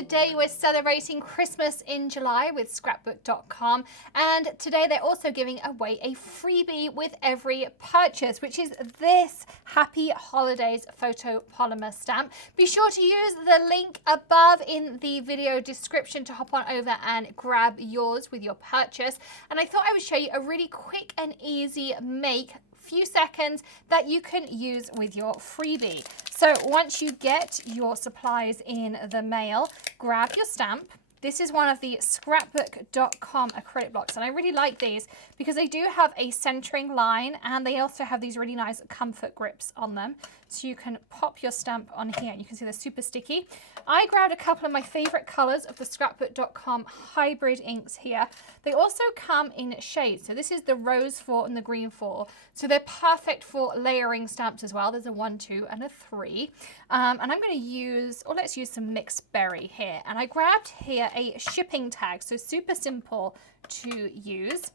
today we're celebrating Christmas in July with scrapbook.com, and today they're also giving away a freebie with every purchase, which is this Happy Holidays photo polymer stamp. Be sure to use the link above in the video description to hop on over and grab yours with your purchase. And I thought I would show you a really quick and easy make, few seconds, that you can use with your freebie. So once you get your supplies in the mail, grab your stamp. This is one of the scrapbook.com acrylic blocks, and I really like these because they do have a centering line and they also have these really nice comfort grips on them. So you can pop your stamp on here and you can see they're super sticky. I grabbed a couple of my favorite colors of the scrapbook.com hybrid inks here. They also come in shades. So this is the rose 4 and the green 4. So they're perfect for layering stamps as well. There's a 1, 2, and a 3. And I'm going to use, or let's use some mixed berry here. And I grabbed here a shipping tag. So super simple to use.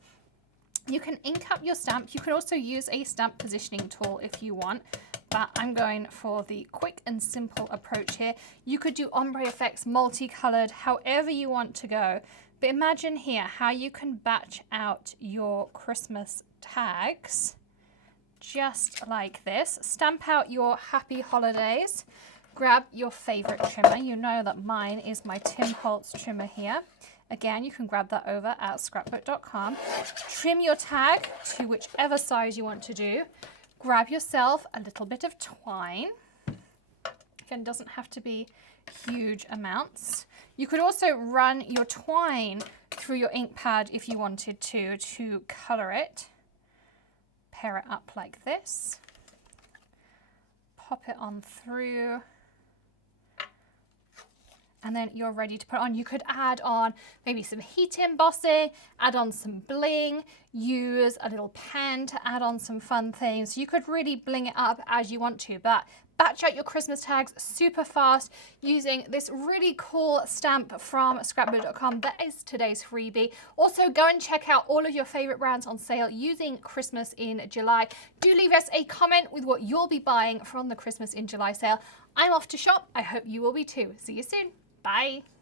You can ink up your stamp. You can also use a stamp positioning tool if you want, but I'm going for the quick and simple approach here. You could do ombre effects, multicolored, however you want to go. But imagine here how you can batch out your Christmas tags just like this. Stamp out your happy holidays. Grab your favorite trimmer. You know that mine is my Tim Holtz trimmer here. Again, you can grab that over at scrapbook.com. Trim your tag to whichever size you want to do. Grab yourself a little bit of twine. Again, it doesn't have to be huge amounts. You could also run your twine through your ink pad if you wanted to color it. Pair it up like this. Pop it on through. And then you're ready to put it on. You could add on maybe some heat embossing, add on some bling, use a little pen to add on some fun things. You could really bling it up as you want to, but batch out your Christmas tags super fast using this really cool stamp from scrapbook.com. That is today's freebie. Also, go and check out all of your favorite brands on sale using Christmas in July. Do leave us a comment with what you'll be buying from the Christmas in July sale. I'm off to shop. I hope you will be too. See you soon. Bye.